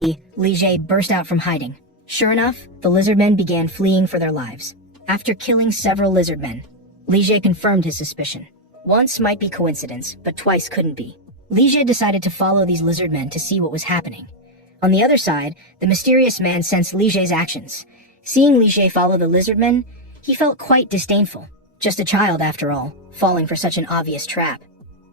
Li Jie burst out from hiding. Sure enough, the lizardmen began fleeing for their lives. After killing several lizardmen, Li Jie confirmed his suspicion. Once might be coincidence, but twice couldn't be. Li Jie decided to follow these lizardmen to see what was happening. On the other side, the mysterious man sensed Li Jie's actions. Seeing Li Jie follow the lizardmen, he felt quite disdainful. Just a child, after all, falling for such an obvious trap.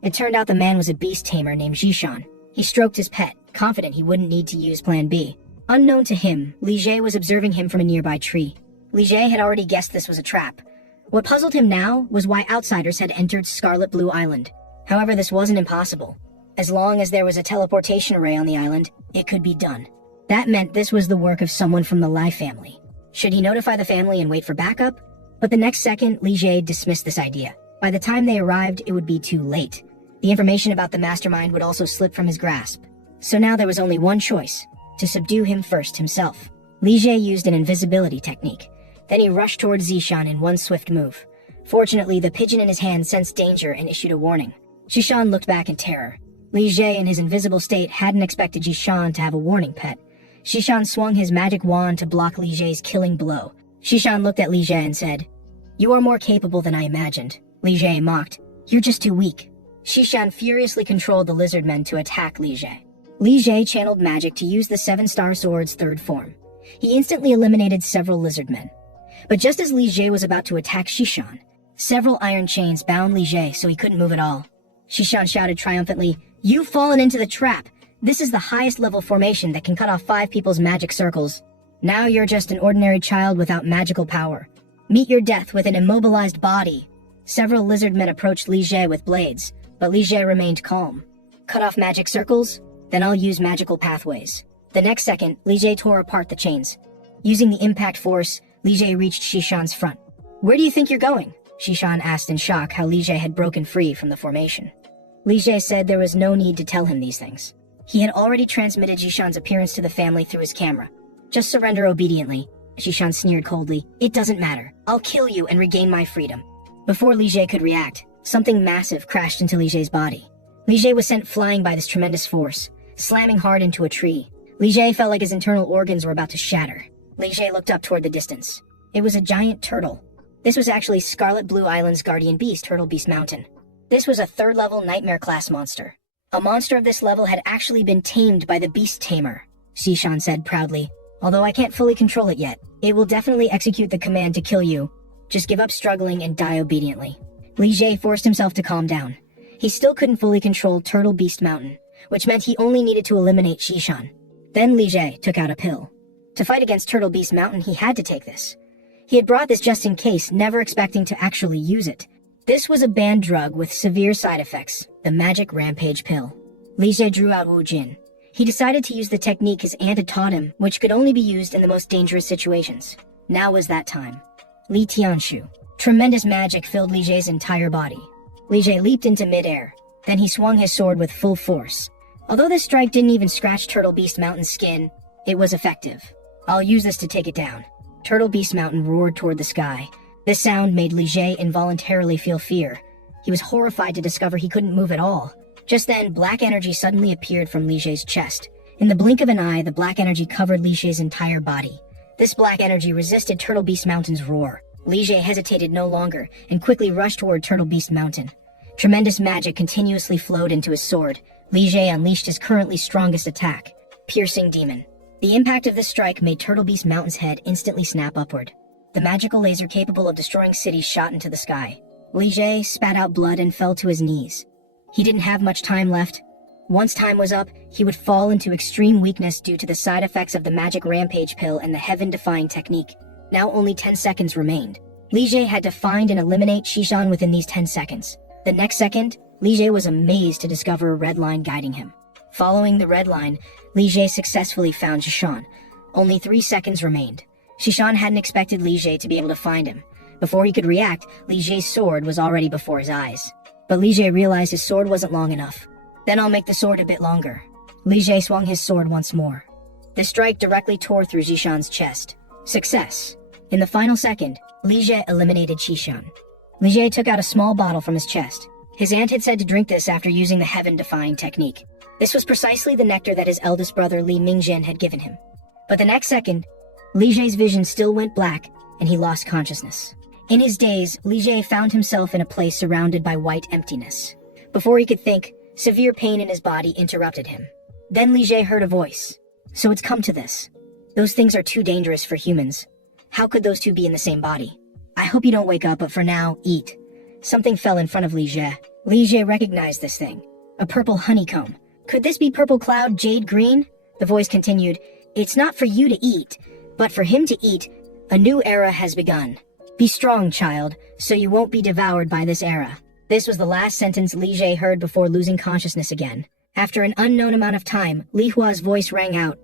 It turned out the man was a beast tamer named Zishan. He stroked his pet, confident he wouldn't need to use Plan B. Unknown to him, Li Jie was observing him from a nearby tree. Li Jie had already guessed this was a trap. What puzzled him now was why outsiders had entered Scarlet Blue Island. However, this wasn't impossible. As long as there was a teleportation array on the island, it could be done. That meant this was the work of someone from the Lai family. Should he notify the family and wait for backup? But the next second, Li Jie dismissed this idea. By the time they arrived, it would be too late. The information about the mastermind would also slip from his grasp. So now there was only one choice: to subdue him first himself. Li Jie used an invisibility technique. Then he rushed towards Zishan in one swift move. Fortunately, the pigeon in his hand sensed danger and issued a warning. Zishan looked back in terror. Li Jie, in his invisible state, hadn't expected Zishan to have a warning pet. Zishan swung his magic wand to block Li Jie's killing blow. Zishan looked at Li Jie and said, "You are more capable than I imagined." Li Jie mocked, "You're just too weak." Zishan furiously controlled the lizardmen to attack Li Jie. Li Jie channeled magic to use the Seven-Star Sword's third form. He instantly eliminated several lizardmen. But just as Li Jie was about to attack Zishan, several iron chains bound Li Jie so he couldn't move at all. Zishan shouted triumphantly, "You've fallen into the trap! This is the highest level formation that can cut off 5 people's magic circles. Now you're just an ordinary child without magical power. Meet your death with an immobilized body." Several lizardmen approached Li Jie with blades, but Li Jie remained calm. "Cut off magic circles? Then I'll use magical pathways." The next second, Li Jie tore apart the chains. Using the impact force, Li Jie reached Zishan's front. "Where do you think you're going?" Zishan asked in shock how Li Jie had broken free from the formation. Li Jie said there was no need to tell him these things. He had already transmitted Zishan's appearance to the family through his camera. "Just surrender obediently." Zishan sneered coldly. "It doesn't matter. I'll kill you and regain my freedom." Before Li Jie could react, something massive crashed into Li Jie's body. Li Jie was sent flying by this tremendous force, slamming hard into a tree. Li Jie felt like his internal organs were about to shatter. Li Jie looked up toward the distance. It was a giant turtle. This was actually Scarlet Blue Island's guardian beast, Turtle Beast Mountain. This was a 3rd-level nightmare-class monster. A monster of this level had actually been tamed by the Beast Tamer, Zishan said proudly. "Although I can't fully control it yet, it will definitely execute the command to kill you. Just give up struggling and die obediently." Li Jie forced himself to calm down. He still couldn't fully control Turtle Beast Mountain, which meant he only needed to eliminate Zishan. Then Li Jie took out a pill. To fight against Turtle Beast Mountain, he had to take this. He had brought this just in case, never expecting to actually use it. This was a banned drug with severe side effects, the Magic Rampage Pill. Li Jie drew out Wu Jin. He decided to use the technique his aunt had taught him, which could only be used in the most dangerous situations. Now was that time. Li Tianshu. Tremendous magic filled Li Jie's entire body. Li Jie leaped into midair. Then he swung his sword with full force. Although this strike didn't even scratch Turtle Beast Mountain's skin, it was effective. "I'll use this to take it down." Turtle Beast Mountain roared toward the sky. This sound made Li Jie involuntarily feel fear. He was horrified to discover he couldn't move at all. Just then, black energy suddenly appeared from Li Jie's chest. In the blink of an eye, the black energy covered Li Jie's entire body. This black energy resisted Turtle Beast Mountain's roar. Li Jie hesitated no longer and quickly rushed toward Turtle Beast Mountain. Tremendous magic continuously flowed into his sword. Li Jie unleashed his currently strongest attack, Piercing Demon. The impact of this strike made Turtle Beast Mountain's head instantly snap upward. The magical laser capable of destroying cities shot into the sky. Li Jie spat out blood and fell to his knees. He didn't have much time left. Once time was up, he would fall into extreme weakness due to the side effects of the Magic Rampage Pill and the Heaven-Defying technique. Now only 10 seconds remained. Li Jie had to find and eliminate Zishan within these 10 seconds. The next second, Li Jie was amazed to discover a red line guiding him. Following the red line, Li Jie successfully found Zishan. Only 3 seconds remained. Zishan hadn't expected Li Jie to be able to find him. Before he could react, Li Jie's sword was already before his eyes. But Li Jie realized his sword wasn't long enough. "Then I'll make the sword a bit longer." Li Jie swung his sword once more. The strike directly tore through Zishan's chest. Success. In the final second, Li Jie eliminated Zishan. Li Jie took out a small bottle from his chest. His aunt had said to drink this after using the Heaven-Defying technique. This was precisely the nectar that his eldest brother Li Mingjin had given him. But the next second, Li Jie's vision still went black, and he lost consciousness. In his daze, Li Jie found himself in a place surrounded by white emptiness. Before he could think, severe pain in his body interrupted him. Then Li Jie heard a voice. So it's come to this. Those things are too dangerous for humans. How could those two be in the same body? I hope you don't wake up, but for now, eat. Something fell in front of Li Jie. Li Jie recognized this thing. A purple honeycomb. Could this be purple cloud jade green? The voice continued, it's not for you to eat, but for him to eat. A new era has begun. Be strong, child, so you won't be devoured by this era. This was the last sentence Li Jie heard before losing consciousness again. After an unknown amount of time, Li Hua's voice rang out.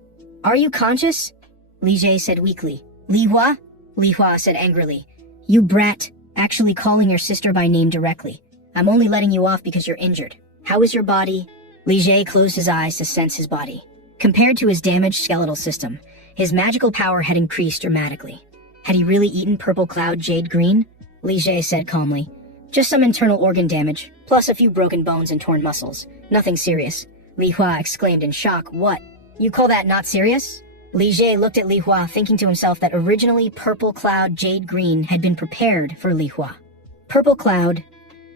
Are you conscious? Li Jie said weakly. Li Hua? Li Hua said angrily. You brat, actually calling your sister by name directly. I'm only letting you off because you're injured. How is your body? Li Jie closed his eyes to sense his body. Compared to his damaged skeletal system, his magical power had increased dramatically. Had he really eaten purple cloud jade green? Li Jie said calmly. Just some internal organ damage, plus a few broken bones and torn muscles. Nothing serious. Li Hua exclaimed in shock. What? You call that not serious? Li Jie looked at Li Hua, thinking to himself that originally purple cloud jade green had been prepared for Li Hua. Purple cloud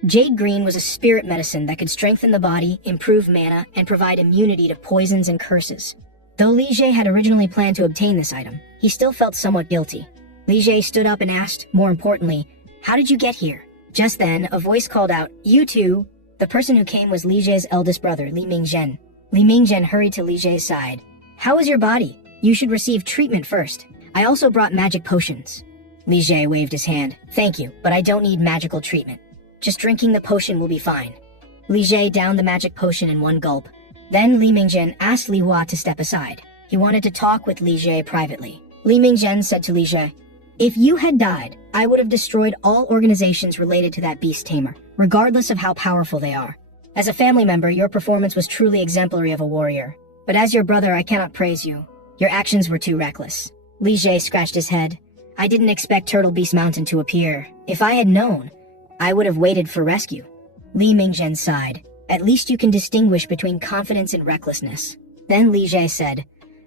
jade green was a spirit medicine that could strengthen the body, improve mana, and provide immunity to poisons and curses. Though Li Jie had originally planned to obtain this item, he still felt somewhat guilty. Li Jie stood up and asked, more importantly, how did you get here? Just then, a voice called out, you two. The person who came was Li Jie's eldest brother, Li Mingjin. Li Mingjin hurried to Li Jie's side. How is your body? You should receive treatment first. I also brought magic potions. Li Jie waved his hand. Thank you, but I don't need magical treatment. Just drinking the potion will be fine. Li Jie downed the magic potion in one gulp. Then Li Mingjin asked Li Hua to step aside. He wanted to talk with Li Jie privately. Li Mingjin said to Li Jie, if you had died, I would have destroyed all organizations related to that beast tamer, regardless of how powerful they are. As a family member, your performance was truly exemplary of a warrior. But as your brother, I cannot praise you. Your actions were too reckless. Li Jie scratched his head. I didn't expect Turtle Beast Mountain to appear. If I had known, I would have waited for rescue. Li Mingjin sighed. At least you can distinguish between confidence and recklessness. Then Li Jie said,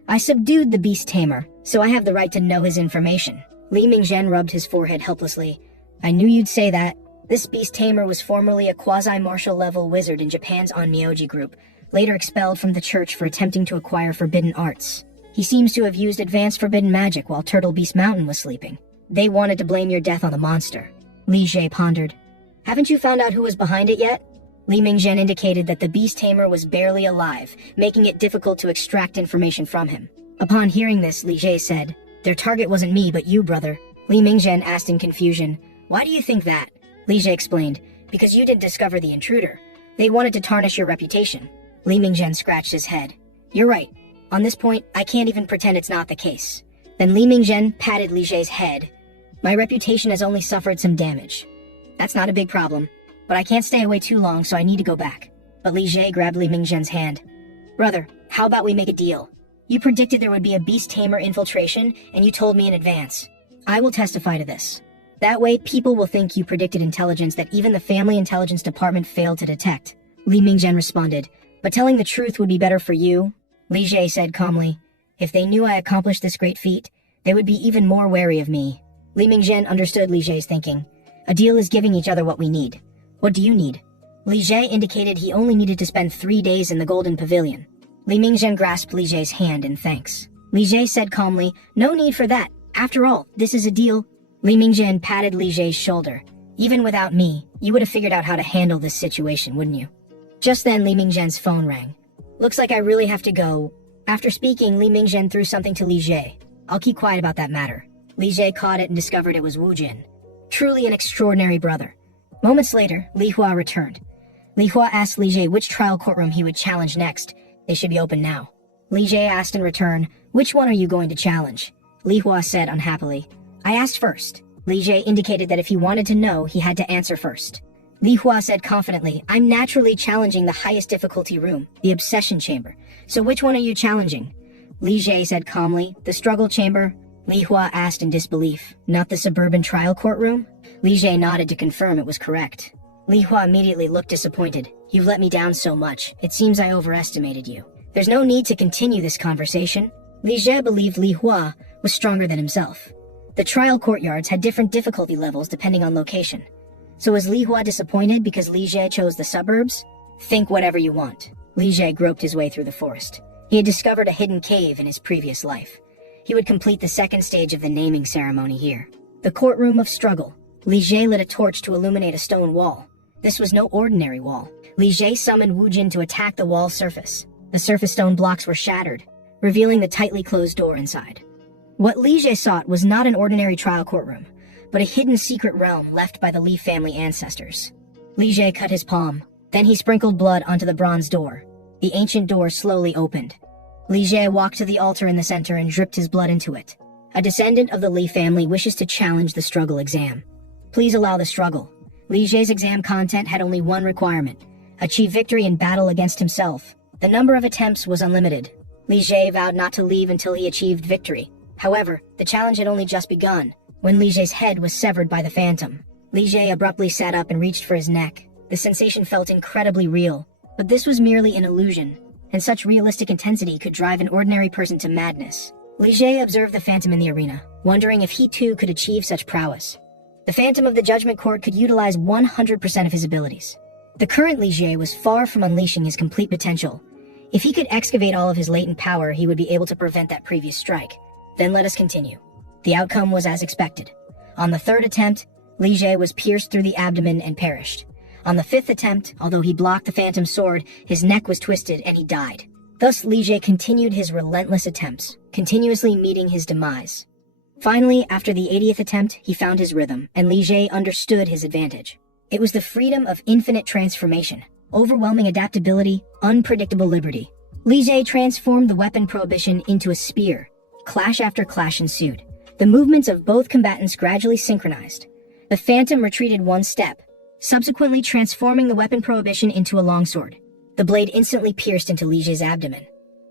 I subdued the beast tamer, so I have the right to know his information. Li Mingjin rubbed his forehead helplessly. I knew you'd say that. This beast tamer was formerly a quasi-martial level wizard in Japan's Onmyoji group, later expelled from the church for attempting to acquire forbidden arts. He seems to have used advanced forbidden magic while Turtle Beast Mountain was sleeping. They wanted to blame your death on the monster. Li Jie pondered. Haven't you found out who was behind it yet? Li Mingjin indicated that the beast tamer was barely alive, making it difficult to extract information from him. Upon hearing this, Li Jie said, their target wasn't me, but you, brother. Li Mingjin asked in confusion, why do you think that? Li Jie explained, because you didn't discover the intruder. They wanted to tarnish your reputation. Li Mingjin scratched his head. You're right. On this point, I can't even pretend it's not the case. Then Li Mingjin patted Li Jie's head. My reputation has only suffered some damage. That's not a big problem, but I can't stay away too long, so I need to go back. But Li Jie grabbed Li Mingjin's hand. Brother, how about we make a deal? You predicted there would be a beast tamer infiltration, and you told me in advance. I will testify to this. That way, people will think you predicted intelligence that even the Family Intelligence Department failed to detect. Li Mingjin responded, but telling the truth would be better for you. Li Jie said calmly, if they knew I accomplished this great feat, they would be even more wary of me. Li Mingjin understood Li Jie's thinking. A deal is giving each other what we need. What do you need? Li Jie indicated he only needed to spend 3 days in the Golden Pavilion. Li Mingjin grasped Li Jie's hand in thanks. Li Jie said calmly, no need for that. After all, this is a deal. Li Mingjin patted Li Jie's shoulder. Even without me, you would have figured out how to handle this situation, wouldn't you? Just then, Li Mingjin's phone rang. Looks like I really have to go. After speaking, Li Mingjin threw something to Li Jie. I'll keep quiet about that matter. Li Jie caught it and discovered it was Wu Jin. Truly an extraordinary brother. Moments later, Li Hua returned. Li Hua asked Li Jie which trial courtroom he would challenge next. They should be open now. Li Jie asked in return, which one are you going to challenge? Li Hua said unhappily, I asked first. Li Jie indicated that if he wanted to know, he had to answer first. Li Hua said confidently, I'm naturally challenging the highest difficulty room, the obsession chamber. So which one are you challenging? Li Jie said calmly, the struggle chamber. Li Hua asked in disbelief, not the suburban trial courtroom? Li Jie nodded to confirm it was correct. Li Hua immediately looked disappointed. You've let me down so much. It seems I overestimated you. There's no need to continue this conversation. Li Jie believed Li Hua was stronger than himself. The trial courtyards had different difficulty levels depending on location. So was Li Hua disappointed because Li Jie chose the suburbs? Think whatever you want. Li Jie groped his way through the forest. He had discovered a hidden cave in his previous life. He would complete the second stage of the naming ceremony here. The courtroom of struggle. Li Jie lit a torch to illuminate a stone wall. This was no ordinary wall. Li Jie summoned Wu Jin to attack the wall's surface. The surface stone blocks were shattered, revealing the tightly closed door inside. What Li Jie sought was not an ordinary trial courtroom, but a hidden secret realm left by the Li family ancestors. Li Jie cut his palm. Then he sprinkled blood onto the bronze door. The ancient door slowly opened. Li Jie walked to the altar in the center and dripped his blood into it. A descendant of the Li family wishes to challenge the struggle exam. Please allow the struggle. Li Jie's exam content had only one requirement: achieve victory in battle against himself. The number of attempts was unlimited. Li Jie vowed not to leave until he achieved victory. However, the challenge had only just begun when Li Jie's head was severed by the phantom. Li Jie abruptly sat up and reached for his neck. The sensation felt incredibly real, but this was merely an illusion, and such realistic intensity could drive an ordinary person to madness. Li Jie observed the phantom in the arena, wondering if he too could achieve such prowess. The phantom of the judgment court could utilize 100% of his abilities. The current Li Jie was far from unleashing his complete potential. If he could excavate all of his latent power, he would be able to prevent that previous strike. Then let us continue. The outcome was as expected. On the third attempt, Li Jie was pierced through the abdomen and perished. On the fifth attempt, although he blocked the phantom's sword, his neck was twisted and he died. Thus Li Jie continued his relentless attempts, continuously meeting his demise. Finally, after the 80th attempt, he found his rhythm, and Li Jie understood his advantage. It was the freedom of infinite transformation, overwhelming adaptability, unpredictable liberty. Li Jie transformed the weapon prohibition into a spear. Clash after clash ensued. The movements of both combatants gradually synchronized. The phantom retreated one step, subsequently transforming the weapon prohibition into a longsword. The blade instantly pierced into Li Jie's abdomen.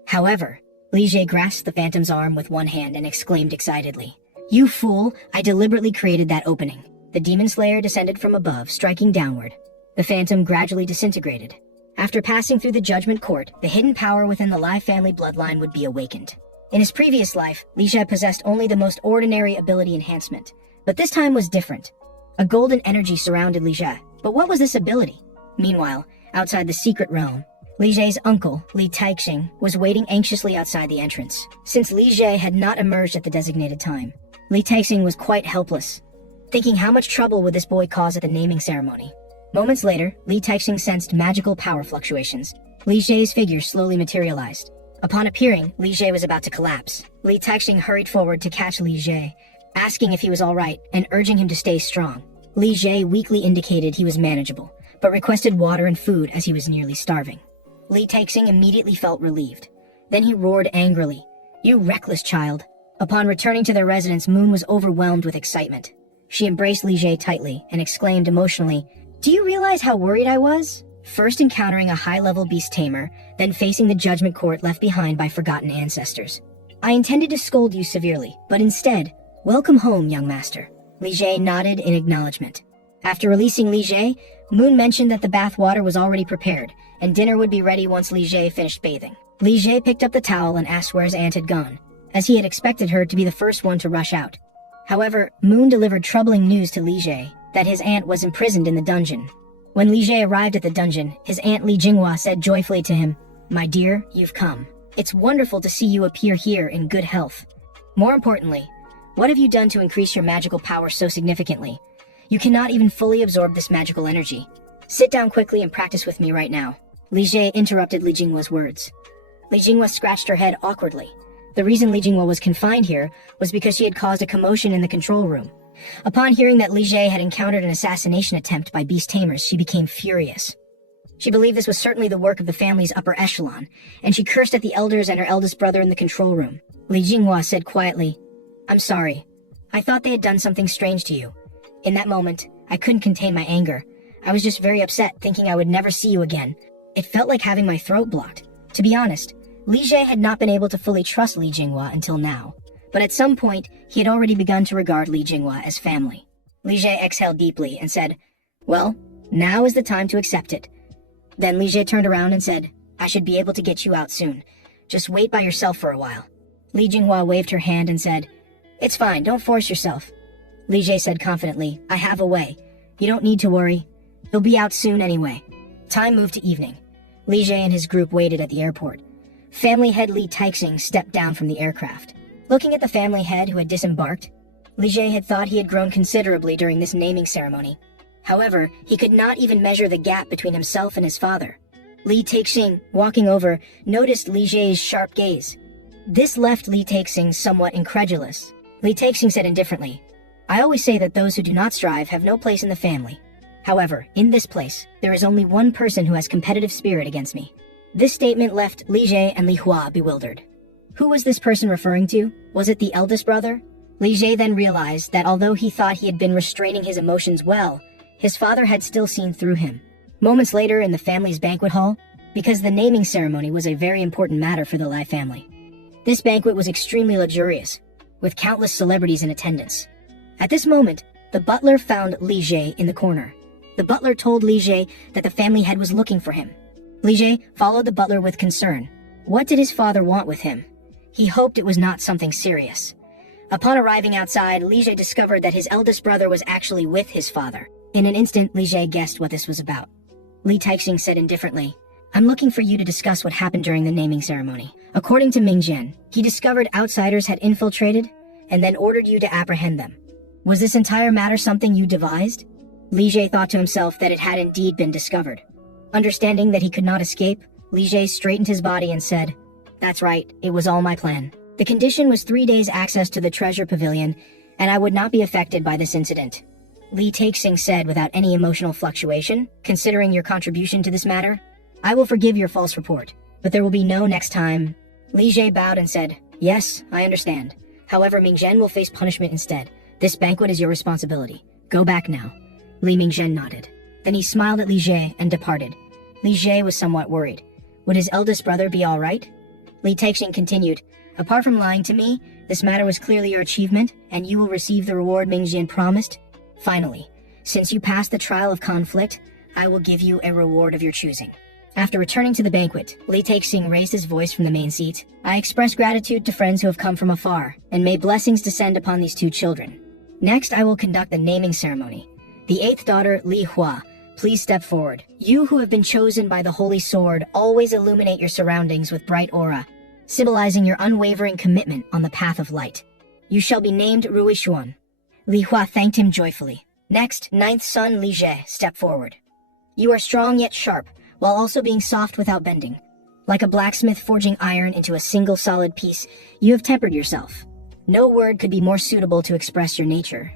However, Li Jie grasped the phantom's arm with one hand and exclaimed excitedly, "You fool, I deliberately created that opening." The demon slayer descended from above, striking downward. The phantom gradually disintegrated. After passing through the judgment court, the hidden power within the Li family bloodline would be awakened. In his previous life, Li Jie possessed only the most ordinary ability enhancement, but this time was different. A golden energy surrounded Li Jie. But what was this ability? Meanwhile, outside the secret realm, Li Jie's uncle, Li Taixing, was waiting anxiously outside the entrance. Since Li Jie had not emerged at the designated time, Li Taixing was quite helpless, thinking how much trouble would this boy cause at the naming ceremony. Moments later, Li Taixing sensed magical power fluctuations. Li Jie's figure slowly materialized. Upon appearing, Li Jie was about to collapse. Li Taixing hurried forward to catch Li Jie, asking if he was all right and urging him to stay strong. Li Jie weakly indicated he was manageable, but requested water and food as he was nearly starving. Li Taixing immediately felt relieved. Then he roared angrily, "You reckless child!" Upon returning to their residence, Moon was overwhelmed with excitement. She embraced Li Jie tightly and exclaimed emotionally, "Do you realize how worried I was? First encountering a high-level beast tamer, then facing the judgment court left behind by forgotten ancestors. I intended to scold you severely, but instead, welcome home, young master." Li Jie nodded in acknowledgement. After releasing Li Jie, Moon mentioned that the bath water was already prepared, and dinner would be ready once Li Jie finished bathing. Li Jie picked up the towel and asked where his aunt had gone, as he had expected her to be the first one to rush out. However, Moon delivered troubling news to Li Jie, that his aunt was imprisoned in the dungeon. When Li Jie arrived at the dungeon, his aunt Li Jinghua said joyfully to him, "My dear, you've come. It's wonderful to see you appear here in good health. More importantly, what have you done to increase your magical power so significantly? You cannot even fully absorb this magical energy. Sit down quickly and practice with me right now." Li Jie interrupted Li Jinghua's words. Li Jinghua scratched her head awkwardly. The reason Li Jinghua was confined here was because she had caused a commotion in the control room. Upon hearing that Li Jie had encountered an assassination attempt by beast tamers, she became furious. She believed this was certainly the work of the family's upper echelon, and she cursed at the elders and her eldest brother in the control room. Li Jinghua said quietly, "I'm sorry. I thought they had done something strange to you. In that moment, I couldn't contain my anger. I was just very upset, thinking I would never see you again. It felt like having my throat blocked." To be honest, Li Jie had not been able to fully trust Li Jinghua until now, but at some point, he had already begun to regard Li Jinghua as family. Li Jie exhaled deeply and said, "Well, Now is the time to accept it. Then Li Jie turned around and said, I should be able to get you out soon. Just wait by yourself for a while. Li Jinghua waved her hand and said, It's fine, don't force yourself. Li Jie said confidently, I have a way. You don't need to worry. He'll be out soon anyway. Time moved to evening. Li Jie and his group waited at the airport. Family head Li Taixing stepped down from the aircraft. Looking at the family head who had disembarked, Li Jie had thought he had grown considerably during this naming ceremony. However, he could not even measure the gap between himself and his father. Li Taixing, walking over, noticed Li Jie's sharp gaze. This left Li Taixing somewhat incredulous. Li Taixing said indifferently, I always say that those who do not strive have no place in the family. However, in this place, there is only one person who has competitive spirit against me. This statement left Li Jie and Li Hua bewildered. Who was this person referring to? Was it the eldest brother? Li Jie then realized that although he thought he had been restraining his emotions well, his father had still seen through him. Moments later in the family's banquet hall, because the naming ceremony was a very important matter for the Lai family. This banquet was extremely luxurious, with countless celebrities in attendance. At this moment, the butler found Li Jie in the corner. The butler told Li Jie that the family head was looking for him. Li Jie followed the butler with concern. What did his father want with him? He hoped it was not something serious. Upon arriving outside, Li Jie discovered that his eldest brother was actually with his father. In an instant, Li Jie guessed what this was about. Li Taixing said indifferently, I'm looking for you to discuss what happened during the naming ceremony. According to Ming Jian, he discovered outsiders had infiltrated and then ordered you to apprehend them. Was this entire matter something you devised? Li Jie thought to himself that it had indeed been discovered. Understanding that he could not escape, Li Jie straightened his body and said, That's right, it was all my plan. The condition was 3 days access to the treasure pavilion, and I would not be affected by this incident. Li Taixing said without any emotional fluctuation, considering your contribution to this matter, I will forgive your false report, but there will be no next time. Li Jie bowed and said, Yes, I understand. However, Ming Zhen will face punishment instead. This banquet is your responsibility. Go back now. Li Mingzhen nodded. Then he smiled at Li Jie and departed. Li Jie was somewhat worried. Would his eldest brother be all right? Li Taixing continued, Apart from lying to me, this matter was clearly your achievement, and you will receive the reward Mingzhen promised. Finally, since you passed the trial of conflict, I will give you a reward of your choosing. After returning to the banquet, Li Taixing raised his voice from the main seat. I express gratitude to friends who have come from afar, and may blessings descend upon these two children. Next, I will conduct the naming ceremony. The eighth daughter, Li Hua, please step forward. You who have been chosen by the Holy Sword always illuminate your surroundings with bright aura, symbolizing your unwavering commitment on the path of light. You shall be named Rui Xuan. Li Hua thanked him joyfully. Next, ninth son Li Jie stepped forward. You are strong yet sharp, while also being soft without bending. Like a blacksmith forging iron into a single solid piece, you have tempered yourself. No word could be more suitable to express your nature.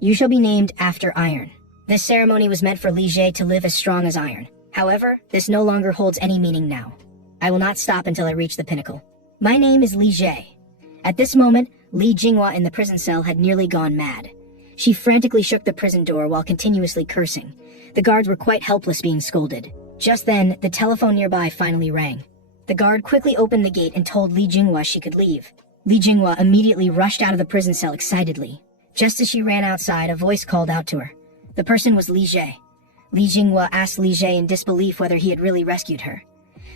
You shall be named after iron. This ceremony was meant for Li Jie to live as strong as iron. However, this no longer holds any meaning now. I will not stop until I reach the pinnacle. My name is Li Jie. At this moment, Li Jinghua in the prison cell had nearly gone mad. She frantically shook the prison door while continuously cursing. The guards were quite helpless being scolded. Just then, the telephone nearby finally rang. The guard quickly opened the gate and told Li Jinghua she could leave. Li Jinghua immediately rushed out of the prison cell excitedly. Just as she ran outside, a voice called out to her. The person was Li Jie. Li Jinghua asked Li Jie in disbelief whether he had really rescued her.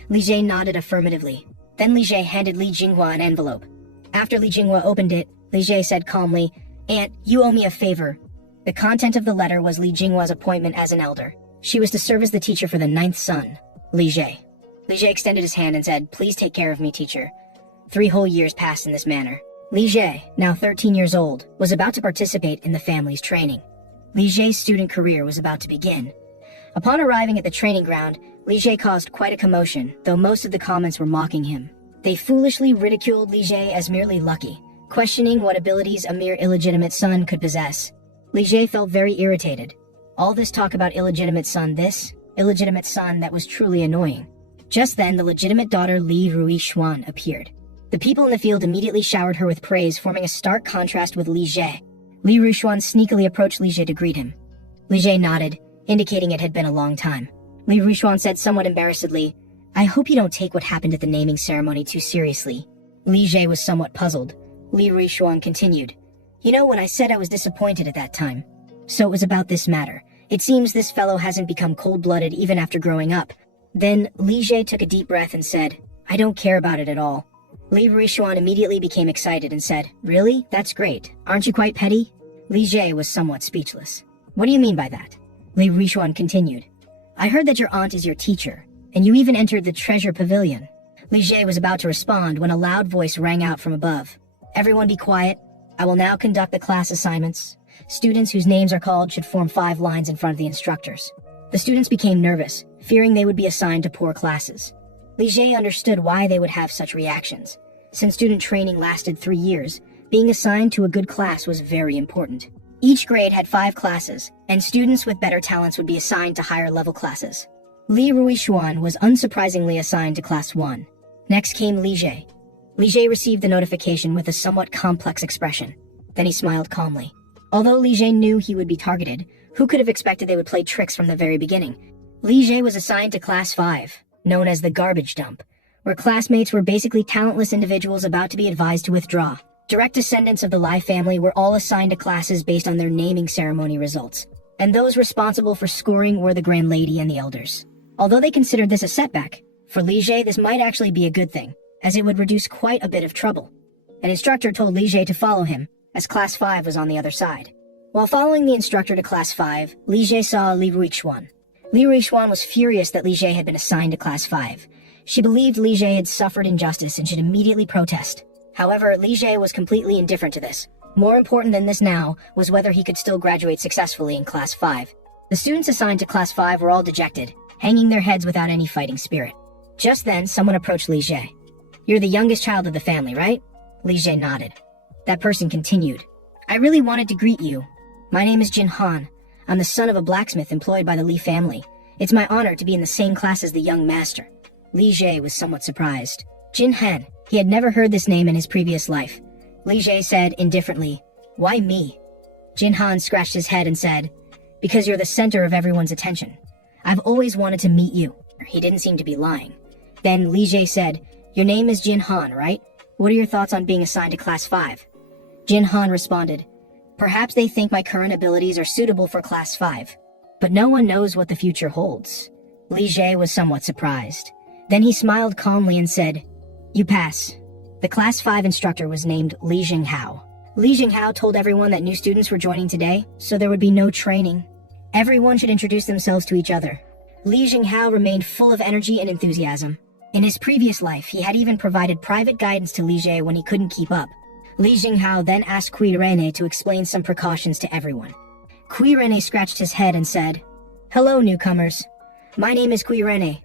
Li Jie nodded affirmatively. Then Li Jie handed Li Jinghua an envelope. After Li Jinghua opened it, Li Jie said calmly, Aunt, you owe me a favor. The content of the letter was Li Jinghua's appointment as an elder. She was to serve as the teacher for the ninth son, Li Jie. Li Jie extended his hand and said, Please take care of me, teacher. 3 whole years passed in this manner. Li Jie, now 13 years old, was about to participate in the family's training. Li Jie's student career was about to begin. Upon arriving at the training ground, Li Jie caused quite a commotion, though most of the comments were mocking him. They foolishly ridiculed Li Jie as merely lucky, questioning what abilities a mere illegitimate son could possess. Li Jie felt very irritated. All this talk about illegitimate son that was truly annoying. Just then, the legitimate daughter Li Rui Xuan appeared. The people in the field immediately showered her with praise, forming a stark contrast with Li Jie. Li Rui Xuan sneakily approached Li Jie to greet him. Li Jie nodded, indicating it had been a long time. Li Rui Xuan said somewhat embarrassedly, I hope you don't take what happened at the naming ceremony too seriously. Li Jie was somewhat puzzled. Li Rui Xuan continued, You know, when I said I was disappointed at that time. So it was about this matter. It seems this fellow hasn't become cold-blooded even after growing up. Then Li Jie took a deep breath and said, I don't care about it at all. Li Ruixuan immediately became excited and said, Really? That's great. Aren't you quite petty? Li Jie was somewhat speechless. What do you mean by that? Li Ruixuan continued. I heard that your aunt is your teacher, and you even entered the treasure pavilion. Li Jie was about to respond when a loud voice rang out from above. Everyone be quiet. I will now conduct the class assignments. Students whose names are called should form 5 lines in front of the instructors. The students became nervous, fearing they would be assigned to poor classes. Li Jie understood why they would have such reactions. Since student training lasted 3 years, being assigned to a good class was very important. Each grade had 5 classes, and students with better talents would be assigned to higher level classes. Li Ruixuan was unsurprisingly assigned to class 1. Next came Li Jie. Li Jie received the notification with a somewhat complex expression. Then he smiled calmly. Although Li Jie knew he would be targeted, who could have expected they would play tricks from the very beginning? Li Jie was assigned to class 5, known as the garbage dump, where classmates were basically talentless individuals about to be advised to withdraw. Direct descendants of the Lai family were all assigned to classes based on their naming ceremony results, and those responsible for scoring were the Grand Lady and the Elders. Although they considered this a setback, for Li Jie this might actually be a good thing, as it would reduce quite a bit of trouble. An instructor told Li Jie to follow him, as class 5 was on the other side. While following the instructor to class 5, Li Jie saw Li Ruixuan. Li Ruixuan was furious that Li Jie had been assigned to class 5. She believed Li Jie had suffered injustice and should immediately protest. However, Li Jie was completely indifferent to this. More important than this now was whether he could still graduate successfully in class 5. The students assigned to class 5 were all dejected, hanging their heads without any fighting spirit. Just then, someone approached Li Jie. You're the youngest child of the family, right? Li Jie nodded. That person continued. I really wanted to greet you. My name is Jin Han. I'm the son of a blacksmith employed by the Li family. It's my honor to be in the same class as the young master. Li Jie was somewhat surprised. Jin Han. He had never heard this name in his previous life. Li Jie said indifferently, Why me? Jin Han scratched his head and said, Because you're the center of everyone's attention. I've always wanted to meet you. He didn't seem to be lying. Then Li Jie said, Your name is Jin Han, right? What are your thoughts on being assigned to class 5? Jin Han responded, Perhaps they think my current abilities are suitable for class 5. But no one knows what the future holds. Li Jie was somewhat surprised. Then he smiled calmly and said, You pass. The class 5 instructor was named Li Jinghao. Li Jinghao told everyone that new students were joining today, so there would be no training. Everyone should introduce themselves to each other. Li Jinghao remained full of energy and enthusiasm. In his previous life, he had even provided private guidance to Li Jie when he couldn't keep up. Li Jinghao then asked Kui Rene to explain some precautions to everyone. Kui Rene scratched his head and said, Hello, newcomers. My name is Kui Rene.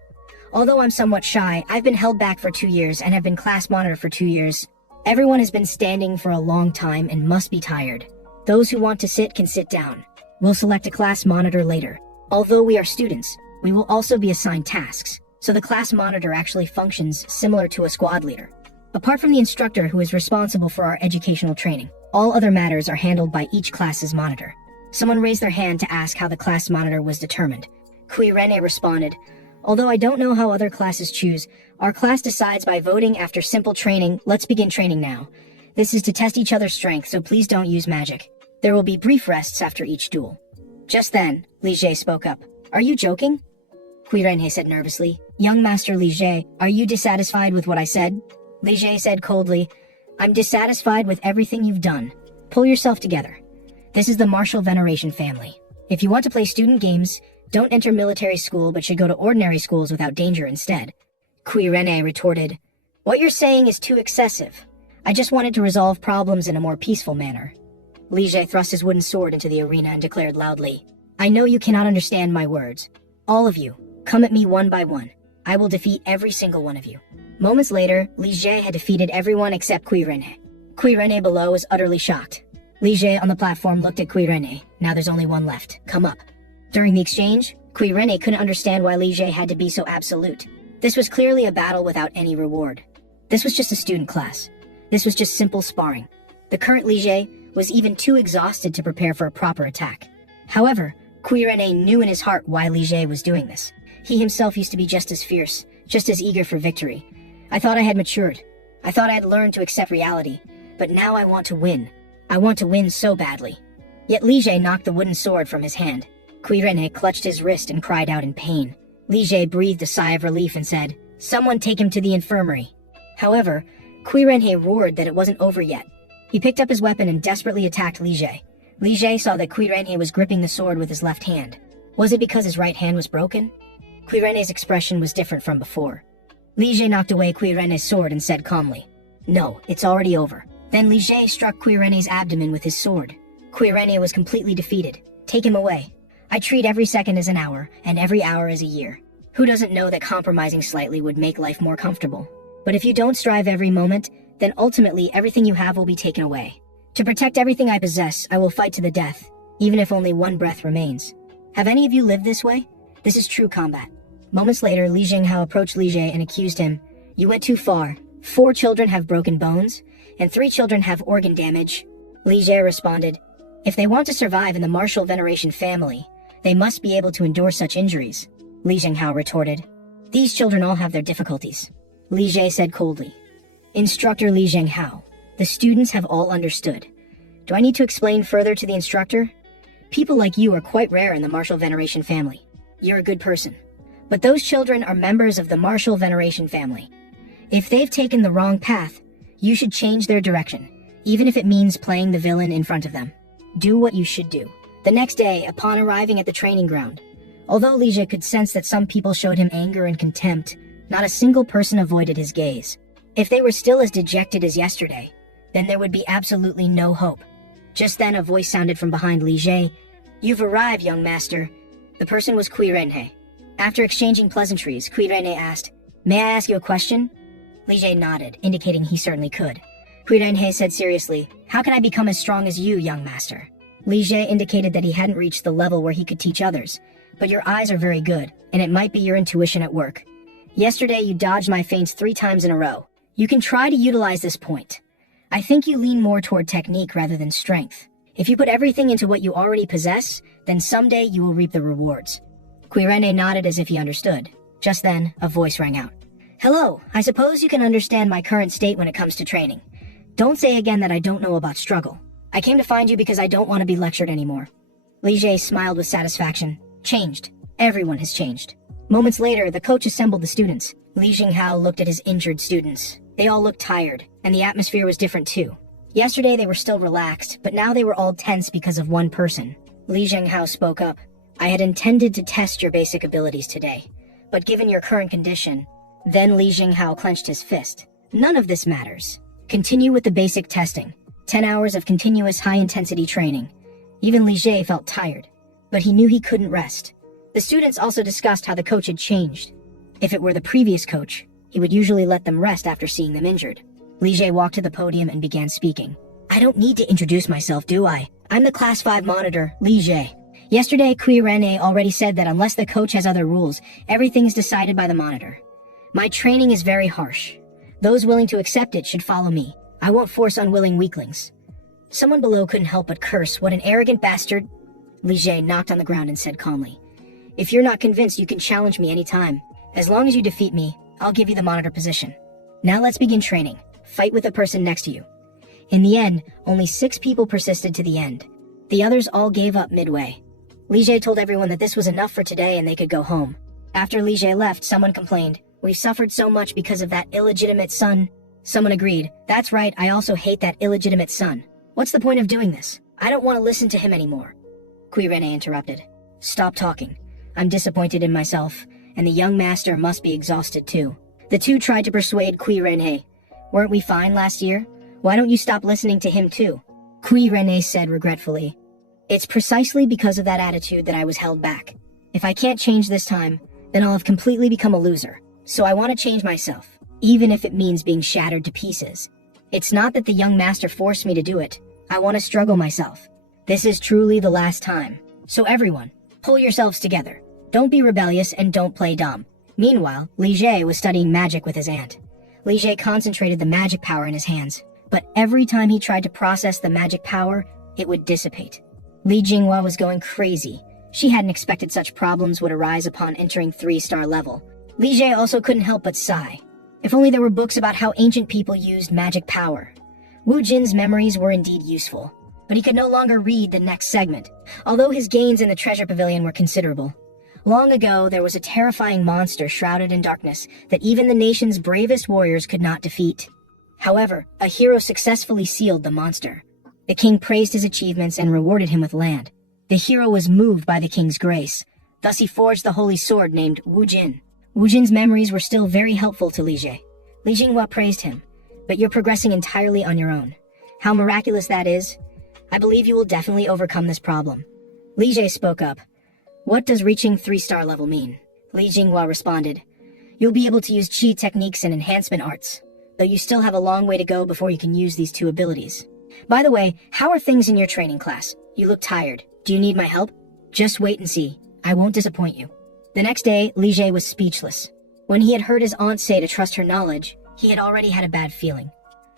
Although I'm somewhat shy, I've been held back for 2 years and have been class monitor for 2 years. Everyone has been standing for a long time and must be tired. Those who want to sit can sit down. We'll select a class monitor later. Although we are students, we will also be assigned tasks, so the class monitor actually functions similar to a squad leader. Apart from the instructor who is responsible for our educational training, all other matters are handled by each class's monitor. Someone raised their hand to ask how the class monitor was determined. Kui Rene responded, Although I don't know how other classes choose, our class decides by voting after simple training. Let's begin training now. This is to test each other's strength, so please don't use magic. There will be brief rests after each duel. Just then, Li Jie spoke up. Are you joking? Kui Rene said nervously. Young Master Li Jie, are you dissatisfied with what I said? Li Jie said coldly, I'm dissatisfied with everything you've done. Pull yourself together. This is the martial veneration family. If you want to play student games, don't enter military school but should go to ordinary schools without danger instead. Kui Rene retorted, What you're saying is too excessive. I just wanted to resolve problems in a more peaceful manner. Li Jie thrust his wooden sword into the arena and declared loudly, I know you cannot understand my words. All of you, come at me one by one. I will defeat every single one of you. Moments later, Li Jie had defeated everyone except Kui Rene. Kui Rene below was utterly shocked. Li Jie on the platform looked at Kui Rene. Now there's only one left. Come up. During the exchange, Kui Rene couldn't understand why Li Jie had to be so absolute. This was clearly a battle without any reward. This was just a student class. This was just simple sparring. The current Li Jie was even too exhausted to prepare for a proper attack. However, Kui Rene knew in his heart why Li Jie was doing this. He himself used to be just as fierce, just as eager for victory. I thought I had matured. I thought I had learned to accept reality. But now I want to win. I want to win so badly. Yet Li Jie knocked the wooden sword from his hand. Kui Renhe clutched his wrist and cried out in pain. Li Jie breathed a sigh of relief and said, "Someone take him to the infirmary." However, Kui Renhe roared that it wasn't over yet. He picked up his weapon and desperately attacked Li Jie. Li Jie saw that Kui Renhe was gripping the sword with his left hand. Was it because his right hand was broken? Kui Renhe's expression was different from before. Li Jie knocked away Kui Renhe's sword and said calmly, "No, it's already over." Then Li Jie struck Kui Renhe's abdomen with his sword. Kui Renhe was completely defeated. "Take him away. I treat every second as an hour, and every hour as a year. Who doesn't know that compromising slightly would make life more comfortable? But if you don't strive every moment, then ultimately everything you have will be taken away. To protect everything I possess, I will fight to the death, even if only one breath remains. Have any of you lived this way? This is true combat." Moments later, Li Jinghao approached Li Jie and accused him. "You went too far. 4 children have broken bones, and 3 children have organ damage." Li Jie responded, "If they want to survive in the martial veneration family, they must be able to endure such injuries." Li Jinghao retorted, "These children all have their difficulties." Li Jie said coldly, "Instructor Li Jinghao, the students have all understood. Do I need to explain further to the instructor? People like you are quite rare in the martial veneration family. You're a good person. But those children are members of the martial veneration family. If they've taken the wrong path, you should change their direction, even if it means playing the villain in front of them. Do what you should do." The next day, upon arriving at the training ground, although Li Jie could sense that some people showed him anger and contempt, not a single person avoided his gaze. If they were still as dejected as yesterday, then there would be absolutely no hope. Just then a voice sounded from behind Li Jie. "You've arrived, young master." The person was Kui Renhe. After exchanging pleasantries, Kui Renhe asked, "May I ask you a question?" Li Jie nodded, indicating he certainly could. Kui Renhe said seriously, "How can I become as strong as you, young master?" Li Jie indicated that he hadn't reached the level where he could teach others, "But your eyes are very good, and it might be your intuition at work. Yesterday you dodged my feints 3 times in a row. You can try to utilize this point. I think you lean more toward technique rather than strength. If you put everything into what you already possess, then someday you will reap the rewards." Kui Renhe nodded as if he understood. Just then, a voice rang out. "Hello, I suppose you can understand my current state when it comes to training. Don't say again that I don't know about struggle. I came to find you because I don't want to be lectured anymore." Li Jie smiled with satisfaction. Changed. Everyone has changed. Moments later, the coach assembled the students. Li Jinghao looked at his injured students. They all looked tired, and the atmosphere was different too. Yesterday they were still relaxed, but now they were all tense because of one person. Li Jinghao spoke up. "I had intended to test your basic abilities today, but given your current condition..." Then Li Jinghao clenched his fist. "None of this matters. Continue with the basic testing. 10 hours of continuous high-intensity training." Even Li Jie felt tired, but he knew he couldn't rest. The students also discussed how the coach had changed. If it were the previous coach, he would usually let them rest after seeing them injured. Li Jie walked to the podium and began speaking. "I don't need to introduce myself, do I? I'm the Class 5 monitor, Li Jie. Yesterday, Kui Renhe already said that unless the coach has other rules, everything is decided by the monitor. My training is very harsh. Those willing to accept it should follow me. I won't force unwilling weaklings." Someone below couldn't help but curse. "What an arrogant bastard." Li Jie knocked on the ground and said calmly, "If you're not convinced, you can challenge me anytime. As long as you defeat me, I'll give you the monitor position. Now let's begin training. Fight with the person next to you." In the end, only 6 people persisted to the end. The others all gave up midway. Li Jie told everyone that this was enough for today and they could go home. After Li Jie left, someone complained, "We've suffered so much because of that illegitimate son." Someone agreed, "That's right, I also hate that illegitimate son. What's the point of doing this? I don't want to listen to him anymore." Kui Renhe interrupted. "Stop talking. I'm disappointed in myself, and the young master must be exhausted too." The two tried to persuade Kui Renhe. "Weren't we fine last year? Why don't you stop listening to him too?" Kui Renhe said regretfully, "It's precisely because of that attitude that I was held back. If I can't change this time, then I'll have completely become a loser. So I want to change myself, even if it means being shattered to pieces. It's not that the young master forced me to do it. I want to struggle myself. This is truly the last time. So everyone, pull yourselves together. Don't be rebellious and don't play dumb." Meanwhile, Li Jie was studying magic with his aunt. Li Jie concentrated the magic power in his hands, but every time he tried to process the magic power, it would dissipate. Li Jinghua was going crazy. She hadn't expected such problems would arise upon entering 3-star level. Li Jie also couldn't help but sigh. If only there were books about how ancient people used magic power. Wu Jin's memories were indeed useful, but he could no longer read the next segment, although his gains in the treasure pavilion were considerable. Long ago, there was a terrifying monster shrouded in darkness that even the nation's bravest warriors could not defeat. However, a hero successfully sealed the monster. The king praised his achievements and rewarded him with land. The hero was moved by the king's grace. Thus he forged the holy sword named Wu Jin. Wu Jin's memories were still very helpful to Li Jie. Li Jinghua praised him. But you're progressing entirely on your own. How miraculous that is. I believe you will definitely overcome this problem. Li Jie spoke up. What does reaching 3-star level mean? Li Jinghua responded. You'll be able to use chi techniques and enhancement arts, though you still have a long way to go before you can use these two abilities. By the way, how are things in your training class? You look tired. Do you need my help? Just wait and see. I won't disappoint you. The next day, Li Jie was speechless. When he had heard his aunt say to trust her knowledge, he had already had a bad feeling.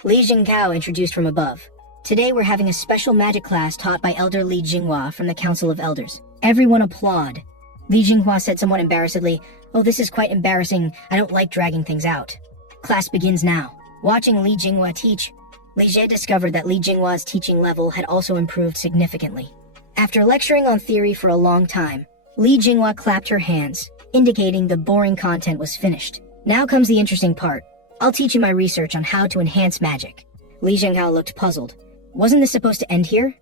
Li Jingkao introduced from above. Today we're having a special magic class taught by Elder Li Jinghua from the Council of Elders. Everyone applaud. Li Jinghua said somewhat embarrassedly, Oh, this is quite embarrassing. I don't like dragging things out. Class begins now. Watching Li Jinghua teach, Li Jie discovered that Li Jinghua's teaching level had also improved significantly. After lecturing on theory for a long time, Li Jinghua clapped her hands, indicating the boring content was finished. Now comes the interesting part. I'll teach you my research on how to enhance magic. Li Jinghao looked puzzled. Wasn't this supposed to end here?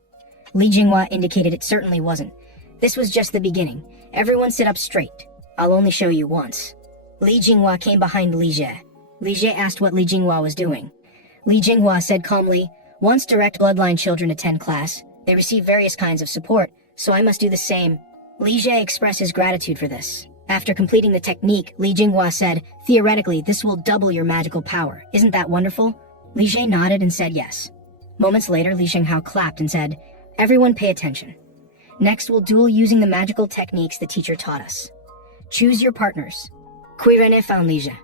Li Jinghua indicated it certainly wasn't. This was just the beginning. Everyone sit up straight. I'll only show you once. Li Jinghua came behind Li Jie. Li Jie asked what Li Jinghua was doing. Li Jinghua said calmly, Once direct bloodline children attend class, they receive various kinds of support, so I must do the same. Li Jie expressed his gratitude for this. After completing the technique, Li Jinghua said, Theoretically, this will double your magical power. Isn't that wonderful? Li Jie nodded and said yes. Moments later, Li Jinghao clapped and said, Everyone pay attention. Next, we'll duel using the magical techniques the teacher taught us. Choose your partners. Kui Rene found Li Jie.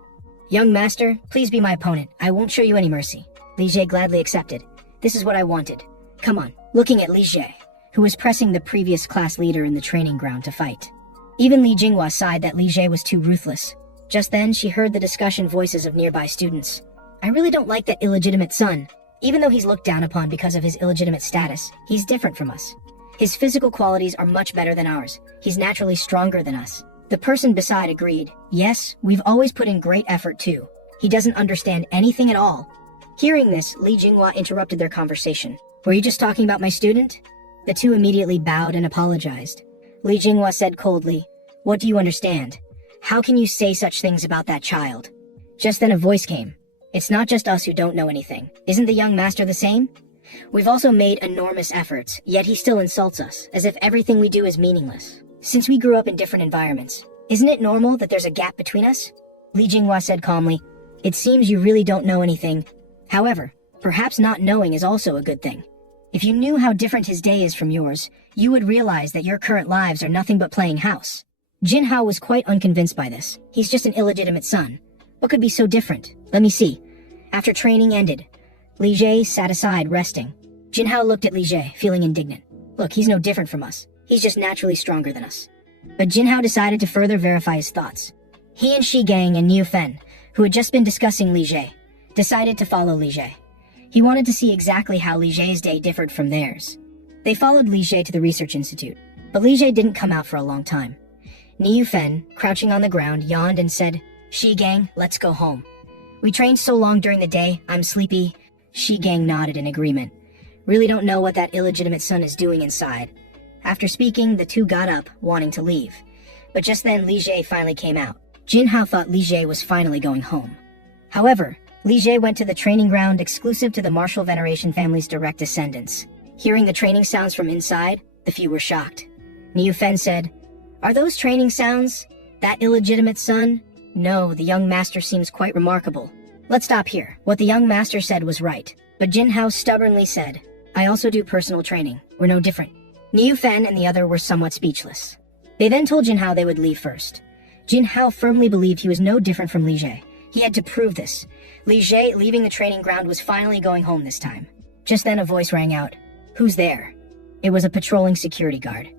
Young master, please be my opponent. I won't show you any mercy. Li Jie gladly accepted. This is what I wanted. Come on. Looking at Li Jie, who was pressing the previous class leader in the training ground to fight. Even Li Jinghua sighed that Li Jie was too ruthless. Just then, she heard the discussion voices of nearby students. I really don't like that illegitimate son. Even though he's looked down upon because of his illegitimate status, he's different from us. His physical qualities are much better than ours. He's naturally stronger than us. The person beside agreed. Yes, we've always put in great effort too. He doesn't understand anything at all. Hearing this, Li Jinghua interrupted their conversation. Were you just talking about my student? The two immediately bowed and apologized. Li Jinghua said coldly, What do you understand? How can you say such things about that child? Just then a voice came. It's not just us who don't know anything. Isn't the young master the same? We've also made enormous efforts, yet he still insults us, as if everything we do is meaningless. Since we grew up in different environments, isn't it normal that there's a gap between us? Li Jinghua said calmly, It seems you really don't know anything. However, perhaps not knowing is also a good thing. If you knew how different his day is from yours, you would realize that your current lives are nothing but playing house. Jin Hao was quite unconvinced by this. He's just an illegitimate son. What could be so different? Let me see. After training ended, Li Jie sat aside, resting. Jin Hao looked at Li Jie, feeling indignant. Look, he's no different from us. He's just naturally stronger than us. But Jin Hao decided to further verify his thoughts. He and Shi Gang and Niu Fen, who had just been discussing Li Jie, decided to follow Li Jie. He wanted to see exactly how Li Jie's day differed from theirs. They followed Li Jie to the research institute, but Li Jie didn't come out for a long time. Niu Fen, crouching on the ground, yawned and said, Shi Gang, let's go home. We trained so long during the day, I'm sleepy. Shi Gang nodded in agreement. Really don't know what that illegitimate son is doing inside. After speaking, the two got up, wanting to leave. But just then Li Jie finally came out. Jin Hao thought Li Jie was finally going home. However, Li Jie went to the training ground exclusive to the martial veneration family's direct descendants. Hearing the training sounds from inside, the few were shocked. Niu Fen said, Are those training sounds? That illegitimate son? No, the young master seems quite remarkable. Let's stop here. What the young master said was right. But Jin Hao stubbornly said, I also do personal training. We're no different. Niu Fen and the other were somewhat speechless. They then told Jin Hao they would leave first. Jin Hao firmly believed he was no different from Li Jie. He had to prove this. Li Jie, leaving the training ground, was finally going home this time. Just then a voice rang out. Who's there? It was a patrolling security guard.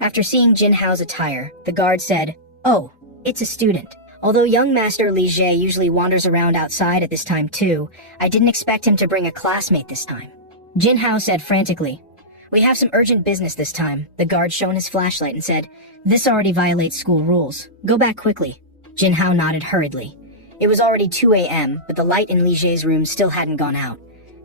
After seeing Jin Hao's attire, the guard said, Oh, it's a student. Although young master Li Jie usually wanders around outside at this time too, I didn't expect him to bring a classmate this time. Jin Hao said frantically, We have some urgent business this time. The guard shone his flashlight and said, "This already violates school rules. Go back quickly." Jinhao nodded hurriedly. It was already 2 a.m., but the light in Li Jie's room still hadn't gone out.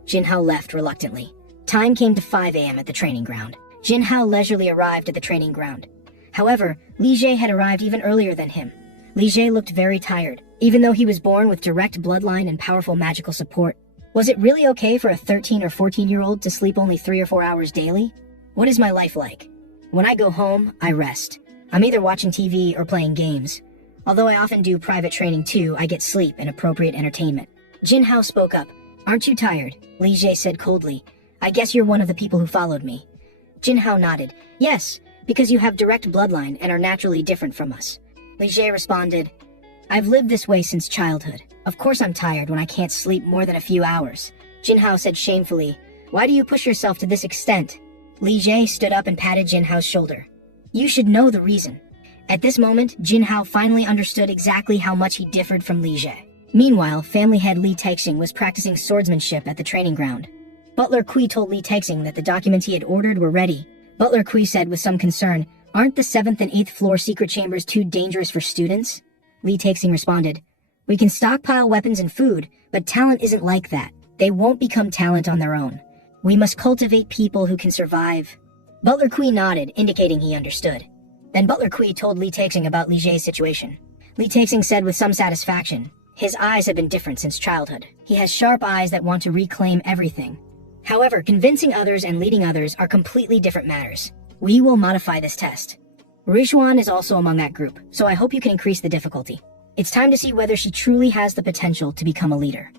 Jinhao left reluctantly. Time came to 5 a.m. at the training ground. Jinhao leisurely arrived at the training ground. However, Li Jie had arrived even earlier than him. Li Jie looked very tired, even though he was born with direct bloodline and powerful magical support. Was it really okay for a 13 or 14-year-old to sleep only 3 or 4 hours daily? What is my life like? When I go home, I rest. I'm either watching TV or playing games. Although I often do private training too, I get sleep and appropriate entertainment. Jinhao spoke up. "Aren't you tired?" Li Jie said coldly. "I guess you're one of the people who followed me." Jinhao nodded. "Yes, because you have direct bloodline and are naturally different from us." Li Jie responded, "I've lived this way since childhood. Of course I'm tired when I can't sleep more than a few hours." Jinhao said shamefully, "Why do you push yourself to this extent?" Li Jie stood up and patted Jinhao's shoulder. "You should know the reason." At this moment, Jinhao finally understood exactly how much he differed from Li Jie. Meanwhile, family head Li Taixing was practicing swordsmanship at the training ground. Butler Kui told Li Taixing that the documents he had ordered were ready. Butler Kui said with some concern, "Aren't the 7th and 8th floor secret chambers too dangerous for students?" Li Taixing responded, "We can stockpile weapons and food, but talent isn't like that. They won't become talent on their own. We must cultivate people who can survive." Butler Kui nodded, indicating he understood. Then Butler Kui told Li Taixing about Li Jie's situation. Li Taixing said with some satisfaction, "His eyes have been different since childhood. He has sharp eyes that want to reclaim everything. However, convincing others and leading others are completely different matters. We will modify this test. Rishuan is also among that group, so I hope you can increase the difficulty. It's time to see whether she truly has the potential to become a leader."